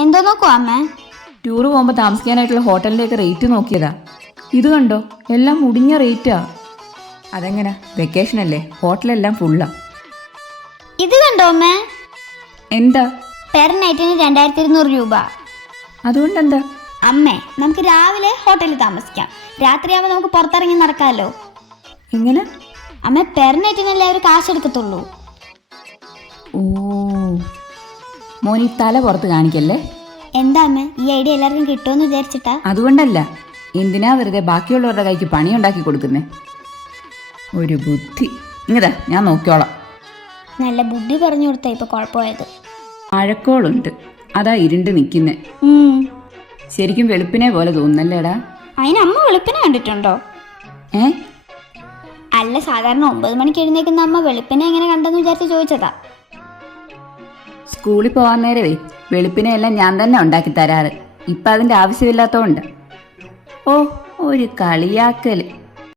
എന്തോ നോക്കൂ അമ്മ? ടൂറ് പോകുമ്പോൾ താമസിക്കാനായിട്ടുള്ള ഹോട്ടലിലേക്ക് റേറ്റ് നോക്കിയതാ. ഇത് കണ്ടോ? എല്ലാം മുടിഞ്ഞ റേറ്റാ അതെങ്ങനെ? വെക്കേഷൻ അല്ലേ? ഹോട്ടലെല്ലാം ഫുള്ളാ ഇത് കണ്ടോ അമ്മ? എന്താ? പെർ നൈറ്റിന് രണ്ടായിരത്തി ഇരുന്നൂറ് രൂപ. അതുകൊണ്ടെന്താ? അമ്മേ നമുക്ക് രാവിലെ ഹോട്ടലിൽ താമസിക്കാം. രാത്രിയാവുമ്പോൾ നമുക്ക് പുറത്തിറങ്ങി നടക്കാമല്ലോ എങ്ങനെ? അമ്മ പെർ നൈറ്റിനല്ലേ അവർ കാശ് എടുക്കത്തുള്ളൂ? ഓ മോനി തല പുറത്ത് കാണിക്കല്ലേ? എന്താ അമ്മ? ഈ ഐഡിയ എല്ലാവർക്കും കിട്ടുമെന്ന് വിചാരിച്ചിട്ടാ. അതുകൊണ്ടല്ല. എന്തിനാ വെറുതെ ബാക്കിയുള്ളവരുടെ കൈക്ക് പണി ഉണ്ടാക്കി കൊടുക്കുന്നേ? ഒരു ബുദ്ധി. ഇങ്ങതാ ഞാൻ നോക്കിയോളാം നല്ല ബുദ്ധി പറഞ്ഞു കൊടുത്താ ഇപ്പൊ കുഴപ്പമായത്. മഴക്കോളുണ്ട് അതാ ഇരുണ്ട് നിൽക്കുന്നേ ശരിക്കും വെളുപ്പിനെ പോലെ തോന്നുന്നല്ലേടാ? അതിന് അമ്മ വെളുപ്പിനെ കണ്ടിട്ടുണ്ടോ? ഏ? അല്ല സാധാരണ ഒമ്പത് മണിക്ക് എഴുന്നേക്കുന്ന അമ്മ വെളുപ്പിനെ എങ്ങനെ കണ്ടെന്ന് വിചാരിച്ച് ചോദിച്ചതാ. സ്കൂളിൽ പോകാൻ നേരവേ വെളുപ്പിനെ എല്ലാം ഞാൻ തന്നെ ഉണ്ടാക്കി തരാറ്. ഇപ്പം അതിന്റെ ആവശ്യമില്ലാത്തതുകൊണ്ട് ഓ ഒരു കളിയാക്കൽ.